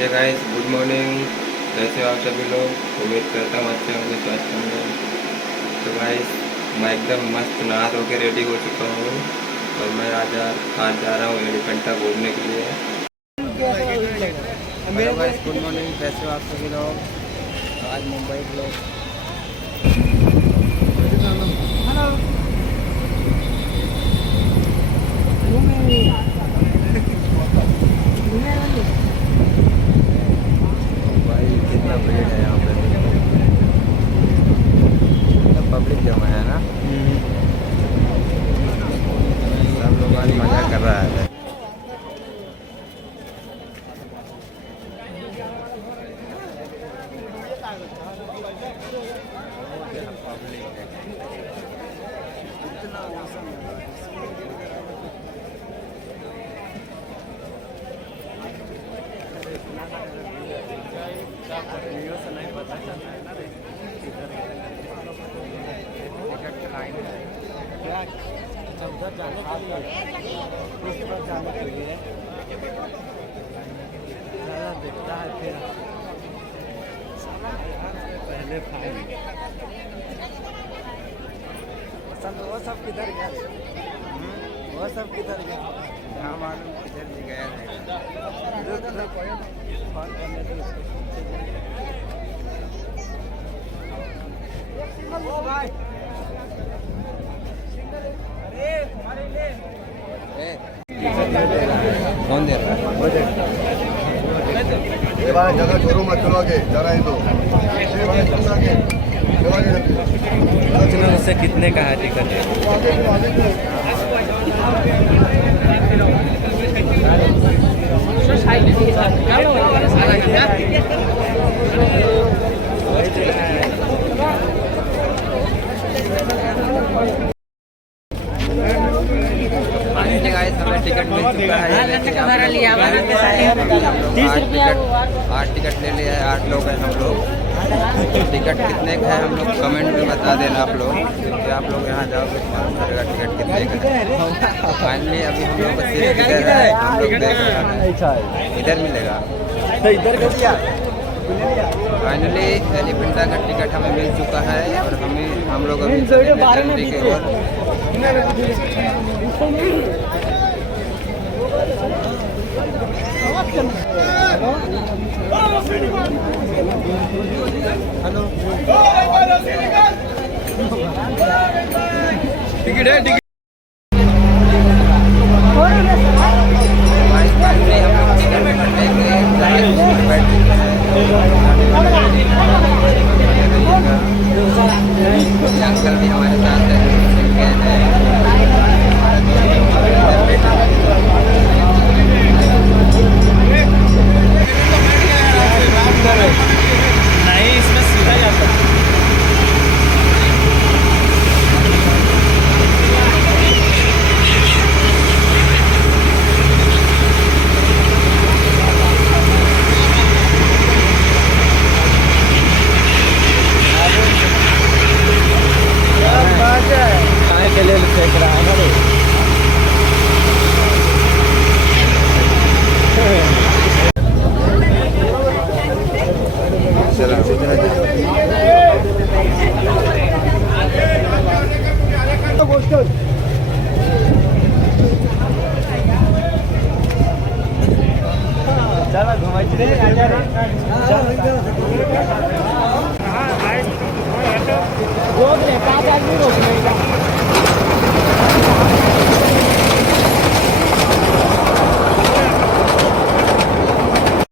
Hey guys, good morning. कैसे हो आप सभी लोग? उम्मीद करता हूँ अच्छे होंगे, स्वस्थ होंगे। तो गाइस, मैं एकदम मस्त नहा धो के रेडी हो चुका हूँ और मैं आज जा रहा हूँ एलिफेंटा घूमने के लिए। Hello guys, good morning. कैसे हो आप सभी लोग? आज मुंबई के लोग कितना भीड़ है यहाँ पे, कितना पब्लिक जमा है ना। सब लोग आज मजा कर रहा है। देखता है फिर पहले वो सब किधर गया? वो सब किधर गया? हाँ मालूम किधर भी गया है। कौन दे रहा है? जगह छोड़ो मत, चलो आगे जरा ही दो। उससे कितने का है टिकट? हमें टिकट मिल चुका है। 8 टिकट ले लिया है। 8 लोग हैं हम लोग। टिकट कितने का है हम लोग कमेंट में बता देना आप लोग, क्योंकि आप लोग यहाँ जाओगे तो मालूम चलेगा टिकट कितने का है। फाइनली अभी हम लोग का सीट इधर है, हम लोग देख रहे हैं इधर मिलेगा। फाइनली एलिफेंटा का टिकट हमें मिल चुका है और हम लोग अभी चंडी के ओर। हेलो, टिकट है टिकट। अंकल भी हमारे साथ है। नहीं, इसमें सीधा जाता है। के लिए फेंक रहा है ना। चलो घुमाई रोक रहे 5 आदमी रोक रहे।